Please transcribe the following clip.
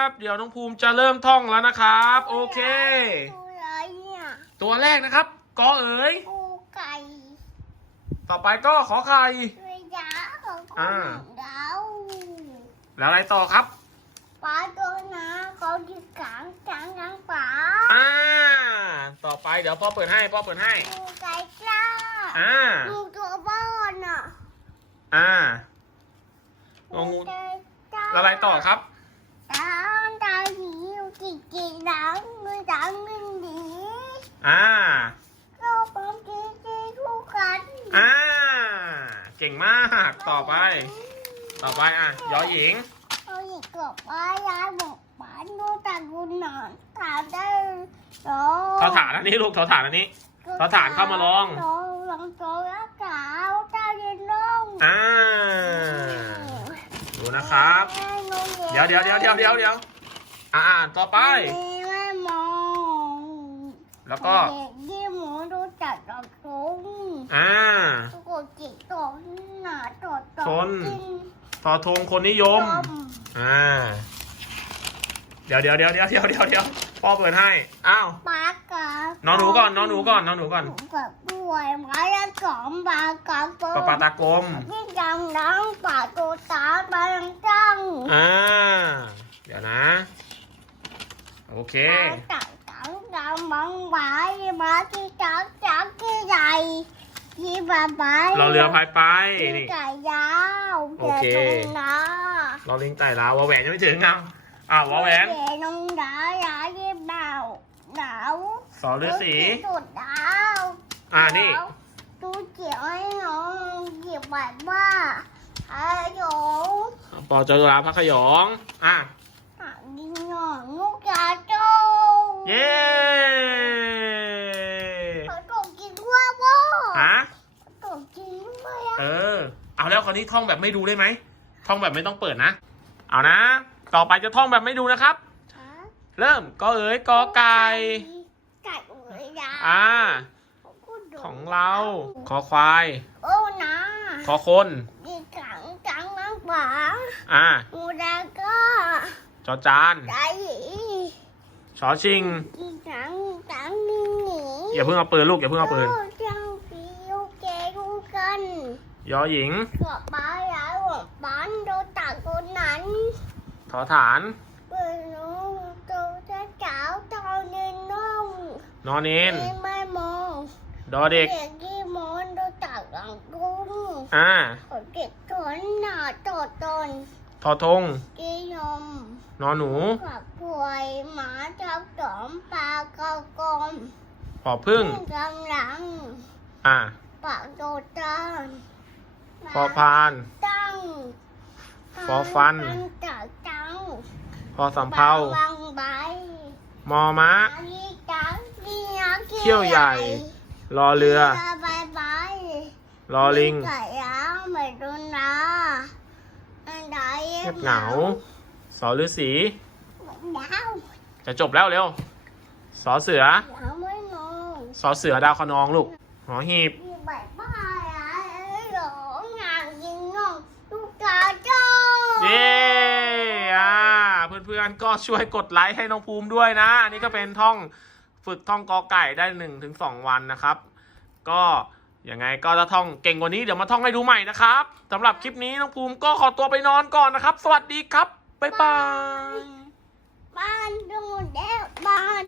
ครับเดี๋ยวน้องภูมิจะเริ่มท่องแล้วนะครับ โอเค ตัวอะไรเนี่ยตัวแรกนะครับกอเอ๋ยปูไก่ต่อไปก็ขอไข่ตัวยาของอ่า ดาวแล้วอะไรต่อครับ ปลาตัวนะเขาที่กลางกลางกลางปลาอ่า ต่อไปเดี๋ยวพ่อเปิดให้พ่อเปิดให้ปูไก่จ้าอ่าปูตัวบ้านอะอ่า งองูปูไก่จ้าแล้วอะไรต่อครับ ดาวดาวหีจิกจิกดาวมือดาวมือดี อ่าก็ปังจีจีคู่กันอ่า เก่งมาก ต่อไป ต่อไปอะยอหญิงเขาหยิบกบว่ายายบอกป้าดูตากุนหนอนถามได้หรอทอฐานอันนี้ลูกทอฐานอันนี้ ทอฐานเข้ามาลองลองลองโจแล้วกาวเจ้าเย็นลงอ่า ดูนะครับ เดี๋ยวเดี๋ยวเดี๋ยวเดี๋ยวเดี๋ยวเดี๋ยวอ่าอ่านต่อไปไม่มอง แล้วก็เด็กยี่หมูดูจัดดอกตุ้งอ่าทุกคนจิตตกหนาตดตกชน กินทอทงคนนิยม ต้อ่า เดี๋ยวเดี๋ยวเดี๋ยวเดี๋ยวเดี๋ยวเดี๋ยวเดี๋ยวพ่อเปิดให้ อ้าวปากกาน้องหนูก่อนน้องหนูก่อนน้องหนูก่อนหนูกับป่วยไม้ละสองปากกาโตปะปาตากลมยิ่งดังดังป่าตัวตาบาลังจังอ่า เดี๋ยวนะ โอเคตังตังตัง บังบายมาที่จักจักที่ใหญ่ที่บาบายเราเรือพายไปที่นี่ไก่ยาวโอเคเดี๋ยวตรงนะเราลิงไต่ลาววาแหวนยังไม่ถึงอะอ้าววาแหวนเดี๋ยวตรงดาหยาที่เบาหนาวสอฤาษีสุดดาวอ่านี่ตู้เจียวให้น้องหยิบแบบว่าอาโยปอจราพระขยอง อะ หางดินหนอนลูกกาโจ เย้ เขาตกกินว่าว่า ฮะ ตกกินด้วยอะ เออ เอาแล้วคราวนี้ท่องแบบไม่ดูได้ไหม ท่องแบบไม่ต้องเปิดนะ เอานะ ต่อไปจะท่องแบบไม่ดูนะครับ เริ่มก็เอ๋ยกอไก่ ไก่เอ๋ยยาอ่า ของเราคอควาย โอ้นะคอคนดีกังกังมังหวาอ่างูดาก็จอจานใจชอชิงดีกังกังนี่หนีอย่าเพิ่งเอาปืนลูกอย่าเพิ่งเอาปืน ยอหญิงก็ป้าย้ายหัวบ้านโดนตักคนนั้นทอฐานเปิดน้องโตจะเจ้าตอนเนินน้องนอนเนนไม่ไม่มองดอเด็กเด็กที่มอนโดนตักหลังกุ้งอ่าขอเด็กถอนหน้าตอตนทอทงกิยมนอนหนูขับป่วยหมาจับสอมปลากระกอมปอพึ่งกำลัง อ่าปากโดดตัน พอพาน ตั้งฟอฟัน ตักตังพอสำเภาบางใบมอม้าอันนี้ตังนี่นะเขี้ยวใหญ่ รอเรือบายบายรอลิงไก่ย่างไม่โดนนะอันใดเงียบเหงา สอฤาษีดาวจะจบแล้วเร็ว สอเสือ ดาวไม่มองสอเสือดาวคะนองลูกหอหีบ มีใบบ้ื่อนก็ช่วยกดไลค์ให้น้องภูมิด้วยนะ อันนี้ก็เป็นท่องฝึกท่องกอไก่ได้หนึ่งถึงสองวันนะครับ ก็ยังไงก็ถ้าท่องเก่งกว่านี้เดี๋ยวมาท่องให้ดูใหม่นะครับสำหรับคลิปนี้น้องภูมิก็ขอตัวไปนอนก่อนนะครับ สวัสดีครับบ๊ายบาย บ้านดูแล้วบ้าน